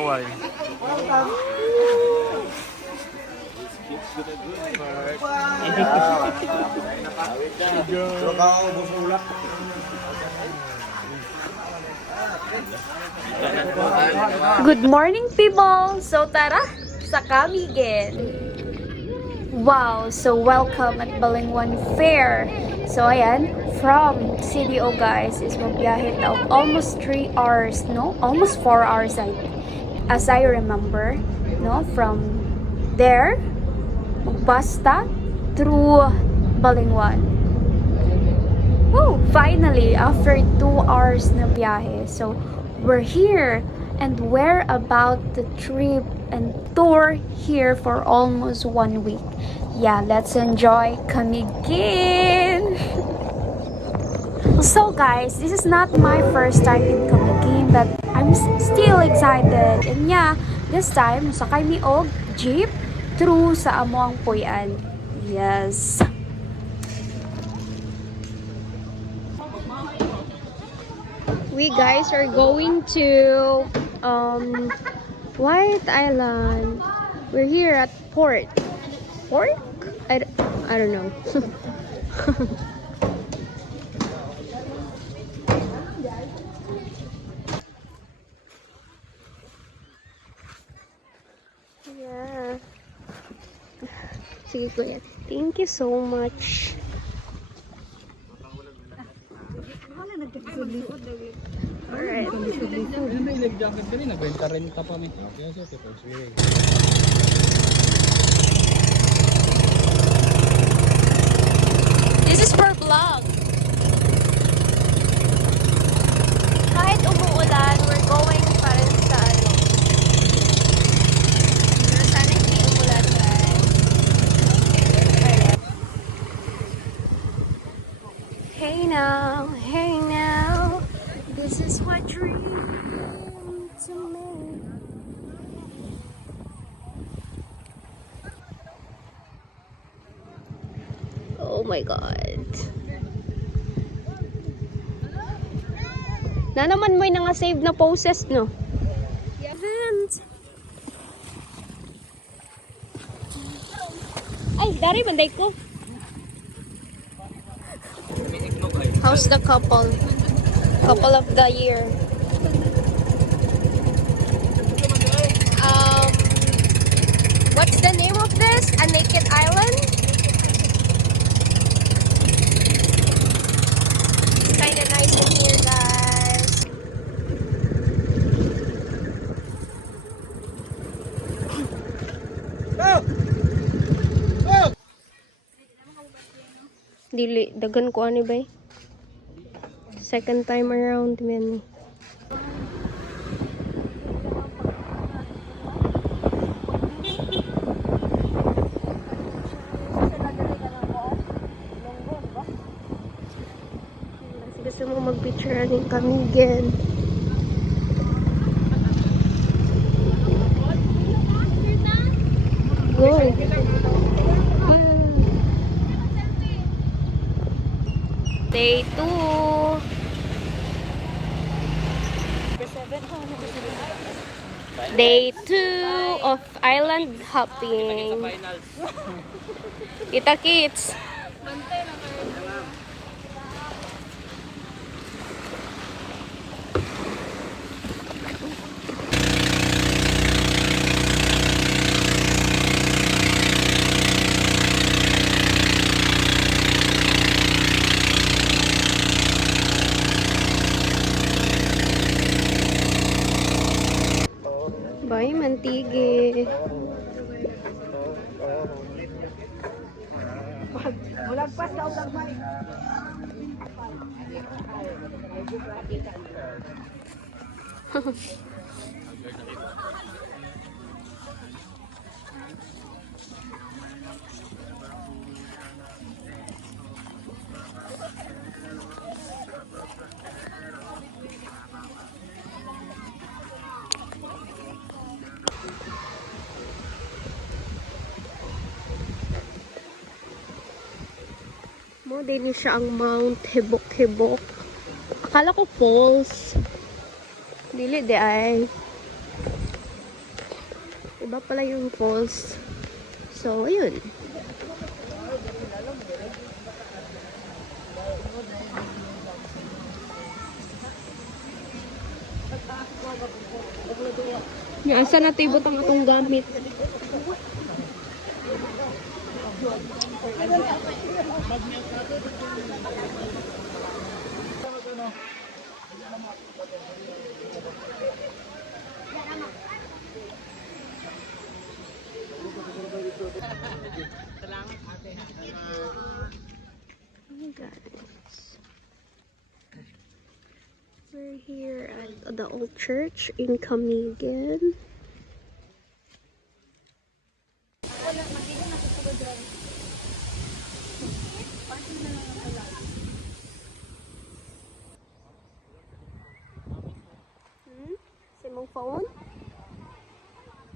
kaway. Good morning, people! So tara, sa Camiguin. Wow, so welcome at Balingwan Fair. So ayan, from CDO guys is magbiyahe daw almost 3 hours, no? Almost 4 hours as I remember, no? From there, magbasta through Balingwan. Woo! Finally, after 2 hours na biyahe. So we're here and we're about the trip and tour here for almost 1 week. Yeah, let's enjoy Camiguin! So guys, this is not my first time in Camiguin, but I'm still excited. And yeah, this time, sakay mi og jeep through sa amoang Puy-an. Yes! We guys are going to White Island. We're here at Port. I don't know. Yeah. Sige kuya. Thank you so much. Alright. This is for vlog. Kahit umuulan, we're going pa rin sa ano. Pero sana hindi umulan, guys. Hey now, hey now. This is my dream to me. Oh my God. Na naman mo yung save na poses, no? Event. Ay, dari banday ko. How's the couple? Couple of the year. What's the name of this? A Naked Island? Kinda nice in here, guys. Dili, dagan ko ani bay. Second time around, man. Gusto mo mag-picture rin kami again. Go! Day 2. Day 2 of island hopping. Kita kids. Bay, mantigi. Mulagpas ka ulang bay. Mo din siya ang Mount Hebok-Hebok. Akala ko falls. Dili di ay. iba pala yung falls. So, ayun. Asa na tibot ang atong gamit? Hey guys, we're here at the old church in Camigan. Si mong phone?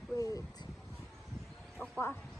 Wait. Okay.